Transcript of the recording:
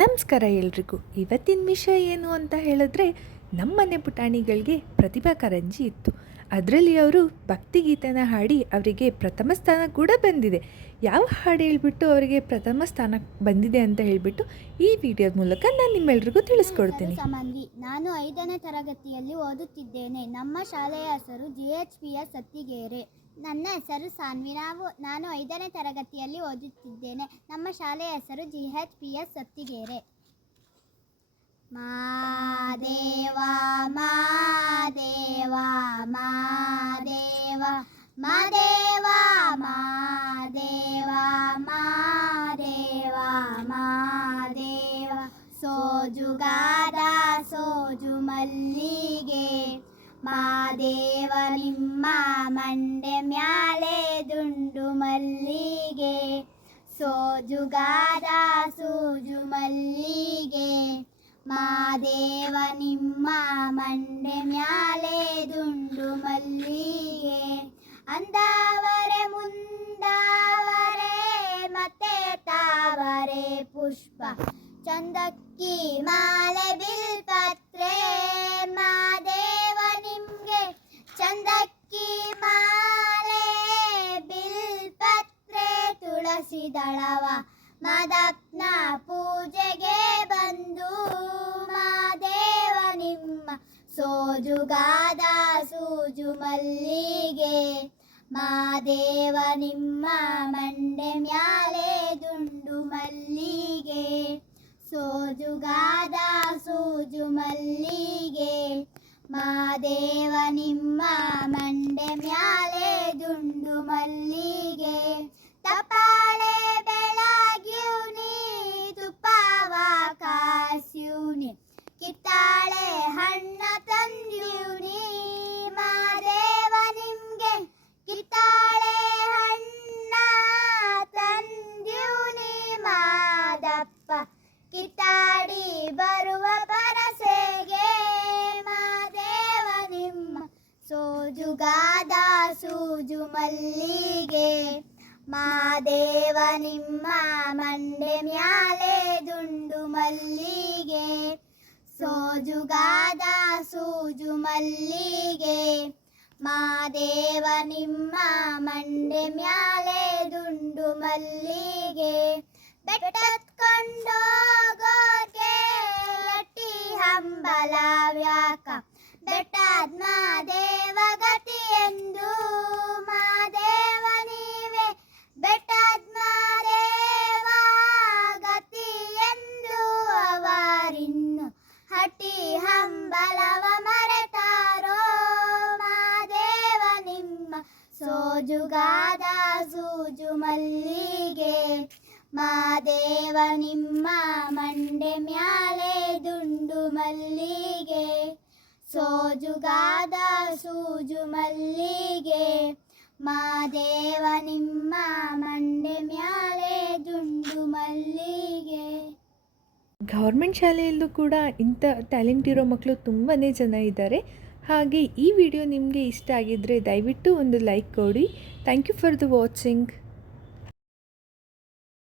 ನಮಸ್ಕಾರ ಎಲ್ರಿಗೂ. ಇವತ್ತಿನ ವಿಷಯ ಏನು ಅಂತ ಹೇಳಿದ್ರೆ, ನಮ್ಮನೆ ಪುಟಾಣಿಗಳಿಗೆ ಪ್ರತಿಭಾ ಕಾರಂಜಿ ಇತ್ತು. ಅದರಲ್ಲಿ ಅವರು ಭಕ್ತಿಗೀತೆನ ಹಾಡಿ ಅವರಿಗೆ ಪ್ರಥಮ ಸ್ಥಾನ ಕೂಡ ಬಂದಿದೆ. ಯಾವ ಹಾಡು ಹೇಳಿಬಿಟ್ಟು ಅವರಿಗೆ ಪ್ರಥಮ ಸ್ಥಾನ ಬಂದಿದೆ ಅಂತ ಹೇಳಿಬಿಟ್ಟು ಈ ವಿಡಿಯೋದ ಮೂಲಕ ನಾನು ನಿಮ್ಮೆಲ್ರಿಗೂ ತಿಳಿಸ್ಕೊಡ್ತೀನಿ. ನಾನು 5ನೇ ತರಗತಿಯಲ್ಲಿ ಓದುತ್ತಿದ್ದೇನೆ. ನಮ್ಮ ಶಾಲೆಯ ಹೆಸರು GHPS ಸತ್ತಿಗೆರೆ. ನನ್ನ ಹೆಸರು ಸಾನ್ವಿ. ನಾನು 5ನೇ ತರಗತಿಯಲ್ಲಿ ಓದುತ್ತಿದ್ದೇನೆ. ನಮ್ಮ ಶಾಲೆಯ ಹೆಸರು GHPS ಸತ್ತಿಗೆರೆ. ಮಾದೇವ ಮಾದೇವ ಮಾದೇವ ಮಾದೇವ ಮಾದೇವ ಮಾದೇವ ಮಾದೇವ ಸೋಜುಗಾದ ಸೋಜು ಮಲ್ಲಿಗೆ ಮಾದೇವ ನಿಮ್ಮ ಮಂಡೆ ಮ್ಯಾಲೆ ದುಂಡು ಮಲ್ಲಿಗೆ ಸೋಜುಗಾದ ಸೋಜು ಮಲ್ಲಿಗೆ ಮಾದೇವ ನಿಮ್ಮ ಮಂಡೆ ಮ್ಯಾಲೆ ದುಂಡು ಮಲ್ಲಿಗೆ ಅಂದಾವರೆ ಮುಂದಾವರೆ ಮತ್ತೆ ತಾವರೆ ಪುಷ್ಪ ಚಂದಕ್ಕಿ ಮಾಲೆ ಬಿಲ್ಪತ್ರೆ ಮಾದೇವ ನಿಮ್ಗೆ ಚಂದಕ್ಕಿ ಮಾಲೆ ಬಿಲ್ಪತ್ರೆ ತುಳಸಿ ದಳವ ಮಾದಪ್ಪನ ಪೂಜೆಗೆ ಬಂದು ಮಾದೇವ ನಿಮ್ಮ ಸೋಜುಗಾದ ಸೂಜು ಮಲ್ಲಿಗೆ ಮಾದೇವ ನಿಮ್ಮ ಮಂಡೆ ಮ್ಯಾಲೆ ದುಂಡು ಮಲ್ಲಿಗೆ ಸೋಜುಗಾದ ಸೂಜು ಮಲ್ಲಿಗೆ ಮಾದೇವ ನಿಮ್ಮ ಮಂಡೆ ಮ್ಯಾಲೆ ದುಂಡು ಮಲ್ಲಿಗೆ ತಪಾಳೆ ಬೆಳಗ್ಯೂನಿ ತುಪ್ಪವ ಕಾಸ್ಯೂನಿ ಕಿತ್ತಾಳೆ ಹಣ್ಣ ತಂದ್ಯೂನಿ ಮಾದೇವ ನಿಮ್ಗೆ ಕಿತ್ತಾಳೆ ಹಣ್ಣ ತಂದ್ಯೂನಿ ಮಾದಪ್ಪ ಕಿತ್ತಾಡಿ ಬರುವ ಪರಸೆಗೆ ಮಾದೇವ ನಿಮ್ಮ ಸೋಜುಗಾದ ಸೂಜು ಮಲ್ಲಿಗೆ ಮಾದೇವ ನಿಮ್ಮ ಮಂಡೆ ಮ್ಯಾಲೆ ದುಂಡು ಮಲ್ಲಿಗೆ ಸೋಜುಗಾದ ಸೂಜು ಮಲ್ಲಿಗೆ ಮಾದೇವ ನಿಮ್ಮ ಮಂಡೆ ಮ್ಯಾಲೆ ದುಂಡು ಮಲ್ಲಿಗೆ ಬೆಟ್ಟತ್ಕೊಂಡೋಗೋಕೆ ಅಟ್ಟಿ ಹಂಬಲವ್ಯಾಕ ಬೆಟ್ಟದ ಮಾದೇವ ಗತಿ ಎಂದು ಮಾದೇವ ನೀವೇ ಬೆಟ್ಟದ ಮಾದೇವ ಗತಿ ಎಂದು ಅವರಿನ್ನು ಹಟ್ಟಿ ಹಂಬಲವ ಮರೆತಾರೋ ಮಾದೇವ ನಿಮ್ಮ ಸೋಜುಗಾದ ಸೂಜು ಮಲ್ಲಿಗೆ ಮಾದೇವ ನಿಮ್ಮ ಮಂಡೆ ಮ್ಯಾಲೆ ದುಂಡು ಮಲ್ಲಿಗೆ ಸೋಜುಗಾದ ಸೂಜು ಮಲ್ಲಿಗೆ ಮಾದೇವ ನಿಮ್ಮ ಮಂಡೆ ಮ್ಯಾಲೆ ದುಂಡು ಮಲ್ಲಿಗೆ. ಗೌರ್ಮೆಂಟ್ ಶಾಲೆಯಲ್ಲೂ ಕೂಡ ಇಂಥ ಟ್ಯಾಲೆಂಟ್ ಇರೋ ಮಕ್ಕಳು ತುಂಬಾ ಜನ ಇದ್ದಾರೆ. ಹಾಗೆ ಈ ವಿಡಿಯೋ ನಿಮಗೆ ಇಷ್ಟ ಆಗಿದ್ದರೆ ದಯವಿಟ್ಟು ಒಂದು ಲೈಕ್ ಕೊಡಿ. Thank you for the watching.